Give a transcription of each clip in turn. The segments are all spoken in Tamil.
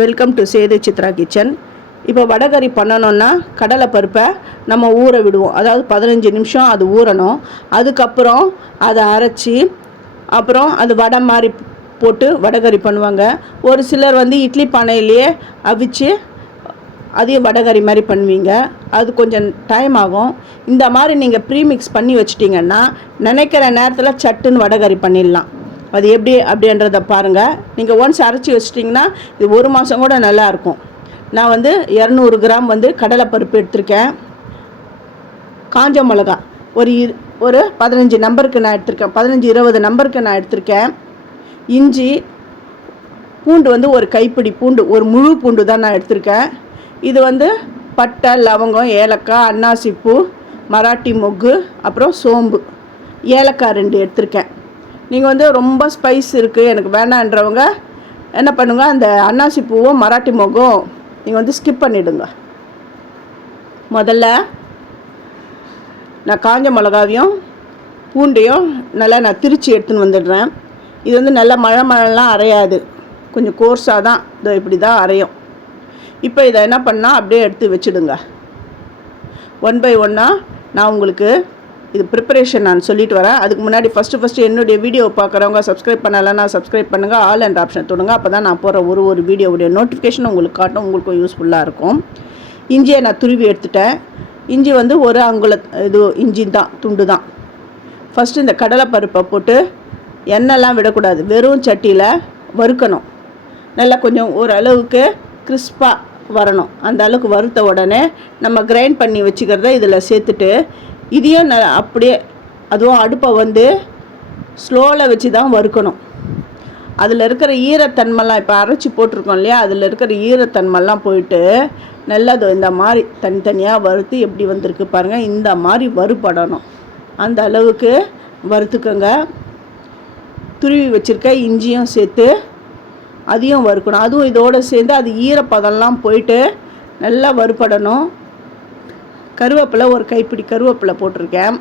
Welcome to Sethu Chitra kitchen. இப்போ வடகறி பண்ணணுன்னா கடலை பருப்பை நம்ம ஊற விடுவோம். அதாவது 15 நிமிஷம் அது ஊறணும். அதுக்கப்புறம் அதை அரைச்சி அப்புறம் அது வடை மாதிரி போட்டு வடகறி பண்ணுவாங்க. ஒரு சிலர் வந்து இட்லி பானையிலேயே அவிச்சு அதையும் வடகறி மாதிரி பண்ணுவீங்க. அது கொஞ்சம் டைம் ஆகும். இந்த மாதிரி நீங்கள் ப்ரீமிக்ஸ் பண்ணி வச்சிட்டிங்கன்னா நினைக்கிற நேரத்தில் சட்டுன்னு வடகறி பண்ணிடலாம். அது எப்படி அப்படின்றத பாருங்கள். நீங்கள் ஒன்ஸ் அரைச்சி வச்சிட்டிங்கன்னா இது 1 மாதம் கூட நல்லாயிருக்கும். நான் வந்து 200 கிராம் வந்து கடலைப்பருப்பு எடுத்திருக்கேன். காஞ்ச மிளகா ஒரு 15 நம்பருக்கு நான் எடுத்திருக்கேன். 15-20 நம்பருக்கு நான் எடுத்திருக்கேன். இஞ்சி, பூண்டு வந்து ஒரு கைப்பிடி பூண்டு, ஒரு முழு பூண்டு தான் நான் எடுத்திருக்கேன். இது வந்து பட்டை, லவங்கம், ஏலக்காய், அன்னாசிப்பூ, மராட்டி மொக்கு, அப்புறம் சோம்பு, ஏலக்காய் 2 எடுத்திருக்கேன். நீங்கள் வந்து ரொம்ப ஸ்பைஸ் இருக்குது எனக்கு வேண்டான்றவங்க என்ன பண்ணுங்க, அந்த அன்னாசி பூவும் மராட்டி மொகும் நீங்கள் வந்து ஸ்கிப் பண்ணிவிடுங்க. முதல்ல நான் காஞ்ச மிளகாவையும் பூண்டையும் நல்லா நான் திரித்து எடுத்துன்னு வந்துடுறேன். இது வந்து நல்லா மழைலாம் அரையாது, கொஞ்சம் கோர்ஸாக தான் இதோ இப்படி தான் அரையும். இப்போ இதை என்ன பண்ணால் அப்படியே எடுத்து வச்சுடுங்க. 1 by 1 நான் உங்களுக்கு இது ப்ரிப்பரேஷன் நான் சொல்லிட்டு வரேன். அதுக்கு முன்னாடி ஃபஸ்ட்டு என்னுடைய வீடியோ பார்க்குறவங்க சப்ஸ்கிரைப் பண்ணலைன்னா சப்ஸ்கிரைப் பண்ணுங்கள். ஆல் அண்ட் ஆப்ஷன் தொடுங்க. அப்போ தான் நான் போகிற ஒரு வீடியோவுடைய நோட்டிஃபிகேஷன் உங்களுக்கு காட்டும், உங்களுக்கும் யூஸ்ஃபுல்லாக இருக்கும். இஞ்சியை நான் துருவி எடுத்துட்டேன். இஞ்சி வந்து ஒரு அங்குல இது இஞ்சி தான், துண்டு தான். ஃபஸ்ட்டு இந்த கடலைப்பருப்பை போட்டு எண்ணெய்லாம் விடக்கூடாது, வெறும் சட்டியில் வறுக்கணும். நல்லா கொஞ்சம் ஓரளவுக்கு கிறிஸ்பாக வரணும். அந்த அளவுக்கு வறுத்த உடனே நம்ம கிரைண்ட் பண்ணி வச்சுக்கிறத இதில் சேர்த்துட்டு இதையும் அப்படியே அதுவும் அடுப்பை வந்து ஸ்லோவில் வச்சு தான் வறுக்கணும். அதில் இருக்கிற ஈரத்தன்மைலாம் இப்போ அரைச்சி போட்டிருக்கோம் இல்லையா, அதில் இருக்கிற ஈரத்தன்மைலாம் போயிட்டு நல்லா இந்த மாதிரி தனித்தனியாக வறுத்து எப்படி வந்திருக்கு பாருங்கள். இந்த மாதிரி வறுபடணும். அந்த அளவுக்கு வறுத்துக்கோங்க. துருவி வச்சுருக்க இஞ்சியும் சேர்த்து அதையும் வறுக்கணும். அதுவும் இதோடு சேர்ந்து அது ஈரப்பதம்லாம் போயிட்டு நல்லா வறுபடணும். கருவேப்பிலை ஒரு கைப்பிடி கருவேப்பிலை போட்டிருக்கேன்.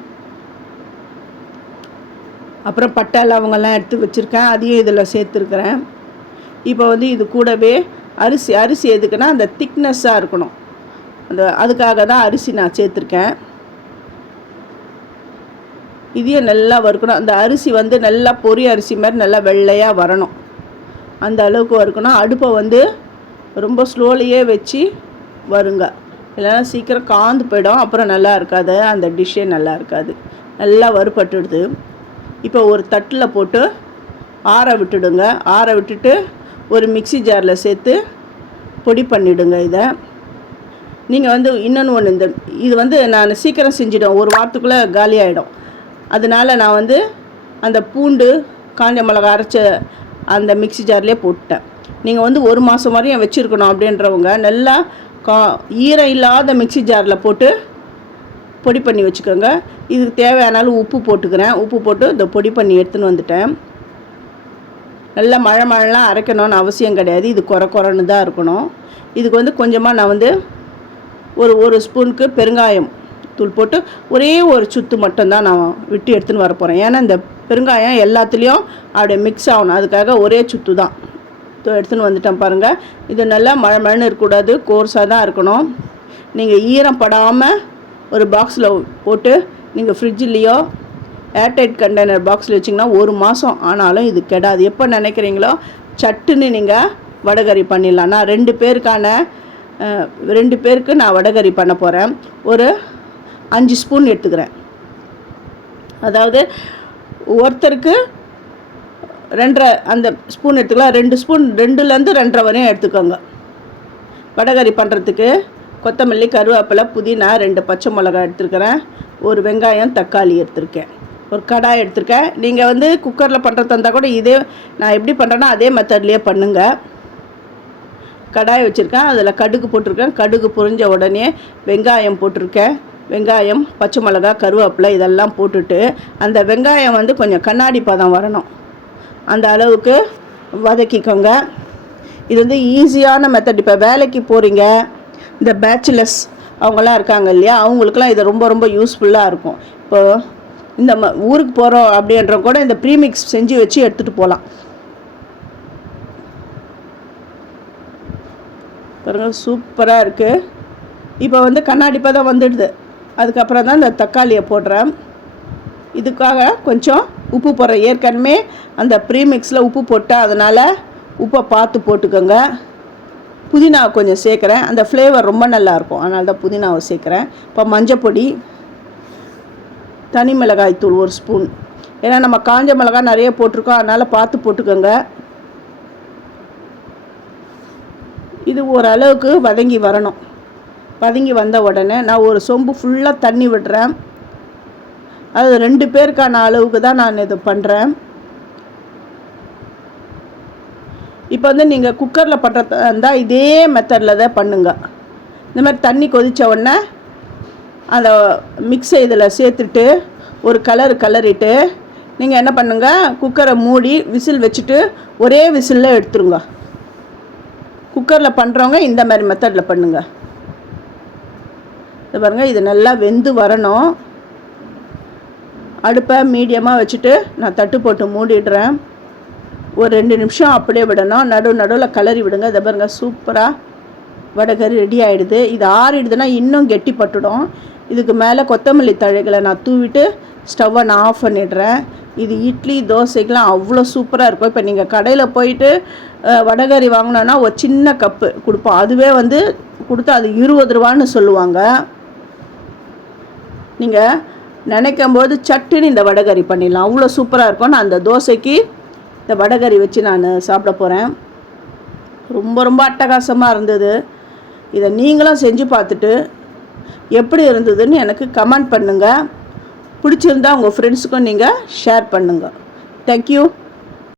அப்புறம் பட்டை லவங்கெல்லாம் எடுத்து வச்சுருக்கேன், அதையும் இதில் சேர்த்துருக்குறேன். இப்போ வந்து இது கூடவே அரிசி எதுக்குன்னா அந்த திக்னஸ்ஸாக இருக்கணும், அதுக்காக தான் அரிசி நான் சேர்த்துருக்கேன். இதையும் நல்லா வறுக்கணும். அந்த அரிசி வந்து நல்லா பொரி அரிசி மாதிரி நல்லா வெள்ளையாக வரணும். அந்த அளவுக்கு வறுக்கணும். அடுப்பை வந்து ரொம்ப ஸ்லோலையே வச்சு வருங்க, இல்லைன்னா சீக்கிரம் காந்து போயிடும், அப்புறம் நல்லா இருக்காது, அந்த டிஷ்ஷே நல்லா இருக்காது. நல்லா வறுபட்டுடுது. இப்போ ஒரு தட்டில் போட்டு ஆற விட்டுடுங்க. ஆற விட்டுட்டு ஒரு மிக்ஸி ஜாரில் சேர்த்து பொடி பண்ணிவிடுங்க. இதை நீங்கள் வந்து இன்னொன்று இது வந்து நான் சீக்கிரம் செஞ்சிடும், 1 வாரத்துக்குள்ளே காலி ஆகிடும். அதனால் நான் வந்து அந்த பூண்டு காஞ்ச மிளகா அரைச்ச அந்த மிக்ஸி ஜார்லேயே போட்டுட்டேன். நீங்கள் வந்து 1 மாதம் வரையும் வச்சுருக்கணும் அப்படின்றவங்க நல்லா ஈரம் இல்லாத மிக்ஸி ஜாரில் போட்டு பொடி பண்ணி வச்சுக்கோங்க. இதுக்கு தேவையானாலும் உப்பு போட்டுக்கிறேன். உப்பு போட்டு இந்த பொடி பண்ணி எடுத்துன்னு வந்துட்டேன். நல்லா மழைலாம் அரைக்கணும்னு அவசியம் கிடையாது, இது குறைன்னு தான் இருக்கணும். இதுக்கு வந்து கொஞ்சமாக நான் வந்து ஒரு ஸ்பூனுக்கு பெருங்காயம் தூள் போட்டு ஒரே ஒரு சுத்து மட்டும்தான் நான் விட்டு எடுத்துன்னு வர போகிறேன். ஏன்னா இந்த பெருங்காயம் எல்லாத்துலேயும் அப்படியே மிக்ஸ் ஆகணும், அதுக்காக ஒரே சுத்து தான் எடுத்துன்னு வந்துட்டேன் பாருங்கள். இது நல்லா மழைன்னு இருக்கக்கூடாது, கோர்ஸாக தான் இருக்கணும். நீங்கள் ஈரம் படாமல் ஒரு பாக்ஸில் போட்டு நீங்கள் ஃப்ரிட்ஜ்லேயோ ஏர்டைட் கண்டெய்னர் பாக்ஸில் வச்சிங்கன்னா 1 மாதம் ஆனாலும் இது கெடாது. எப்போ நினைக்கிறீங்களோ சட்டுன்னு நீங்கள் வடகறி பண்ணிடலாம். நான் 2 பேருக்கு நான் வடகறி பண்ண போகிறேன். ஒரு 5 ஸ்பூன் எடுத்துக்கிறேன். அதாவது ஒருத்தருக்கு 2.5 அந்த ஸ்பூன் எடுத்துக்கலாம். 2 ஸ்பூன் 2லேருந்து 2.5 வரையும் எடுத்துக்கோங்க. வடகறி பண்ணுறதுக்கு கொத்தமல்லி, கருவேப்பிலை, புதினா, 2 பச்சை மிளகாய் எடுத்துருக்கிறேன். ஒரு வெங்காயம், தக்காளி எடுத்துருக்கேன். ஒரு கடாய் எடுத்துருக்கேன். நீங்கள் வந்து குக்கரில் பண்ணுறதா இருந்தால் கூட இதே நான் எப்படி பண்ணுறேன்னா அதே மெத்தட்லேயே பண்ணுங்கள். கடாய் வச்சுருக்கேன், அதில் கடுகு போட்டிருக்கேன். கடுகு பொரிஞ்ச உடனே வெங்காயம் போட்டிருக்கேன். வெங்காயம், பச்சை மிளகாய், கருவேப்பிலை இதெல்லாம் போட்டுட்டு அந்த வெங்காயம் வந்து கொஞ்சம் கண்ணாடி பதம் வரணும், அந்த அளவுக்கு வதக்கிக்கோங்க. இது வந்து ஈஸியான மெத்தட். இப்போ வேலைக்கு போகிறீங்க, இந்த பேச்சுலர்ஸ் அவங்களாம் இருக்காங்க இல்லையா, அவங்களுக்குலாம் இது ரொம்ப ரொம்ப யூஸ்ஃபுல்லாக இருக்கும். இப்போது இந்த ஊருக்கு போகிறோம் அப்படின்ற கூட இந்த ப்ரீமிக்ஸ் செஞ்சு வச்சு எடுத்துகிட்டு போகலாம். பாருங்கள் சூப்பராக இருக்குது. இப்போ வந்து கண்ணாடி பதம் வந்துடுது. அதுக்கப்புறம் தான் இந்த தக்காளியை போடுறேன். இதுக்காக கொஞ்சம் உப்பு போடுறேன். ஏற்கனவே அந்த ப்ரீமிக்ஸில் உப்பு போட்டேன், அதனால் உப்பை பார்த்து போட்டுக்கோங்க. புதினாவை கொஞ்சம் சேர்க்குறேன், அந்த ஃப்ளேவர் ரொம்ப நல்லாயிருக்கும், அதனால தான் புதினாவை சேர்க்குறேன். இப்போ மஞ்சப்பொடி, தனி மிளகாய் தூள் 1 ஸ்பூன். ஏன்னா நம்ம காஞ்ச மிளகாய் நிறைய போட்டிருக்கோம், அதனால் பார்த்து போட்டுக்கோங்க. இது ஓரளவுக்கு வதங்கி வரணும். வதங்கி வந்த உடனே நான் ஒரு சொம்பு ஃபுல்லாக தண்ணி விடுறேன். அது 2 பேருக்கான அளவுக்கு தான் நான் இது பண்ணுறேன். இப்போ வந்து நீங்கள் குக்கரில் பண்ணுறதா இருந்தால் இதே மெத்தடில் தான் பண்ணுங்க. இந்த மாதிரி தண்ணி கொதித்த உடனே அந்த மிக்ஸை இதில் சேர்த்துட்டு ஒரு கலரிட்டு நீங்கள் என்ன பண்ணுங்க, குக்கரை மூடி விசில் வச்சுட்டு ஒரே விசிலில் எடுத்துருங்க. குக்கரில் பண்ணுறவங்க இந்த மாதிரி மெத்தடில் பண்ணுங்க. இது பாருங்கள், இது நல்லா வெந்து வரணும். அடுப்பை மீடியமாக வச்சுட்டு நான் தட்டு போட்டு மூடிடுறேன். ஒரு 2 நிமிஷம் அப்படியே விடணும். நடுவில் கிளறி விடுங்க. இதை பாருங்கள், சூப்பராக வடைகறி ரெடி ஆகிடுது. இது ஆறிடுதுன்னா இன்னும் கெட்டி பட்டுடும். இதுக்கு மேலே கொத்தமல்லி தழைகளை நான் தூவிட்டு ஸ்டவ்வை நான் ஆஃப் பண்ணிடுறேன். இது இட்லி தோசைக்கெலாம் அவ்வளோ சூப்பராக இருக்கும். இப்போ நீங்கள் கடையில் போயிட்டு வடைகறி வாங்கினோன்னா ஒரு சின்ன கப்பு கொடுப்போம், அதுவே வந்து கொடுத்தா அது 20 ரூபான்னு சொல்லுவாங்க. நீங்கள் நினைக்கும் போது சட்டுன்னு இந்த வடைகறி பண்ணிடலாம், அவ்வளோ சூப்பராக இருக்கும். நான் அந்த தோசைக்கு இந்த வடைகறி வச்சு நான் சாப்பிட போகிறேன். ரொம்ப ரொம்ப அட்டகாசமாக இருந்தது. இதை நீங்களும் செஞ்சு பார்த்துட்டு எப்படி இருந்ததுன்னு எனக்கு கமெண்ட் பண்ணுங்கள். பிடிச்சிருந்தா உங்கள் ஃப்ரெண்ட்ஸுக்கும் நீங்கள் ஷேர் பண்ணுங்கள். தேங்க்யூ.